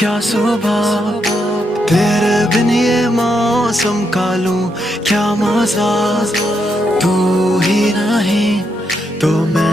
क्या सुबह, तेरे बिन ये मौसम का लूं क्या मजा। तू ही नहीं तो मैं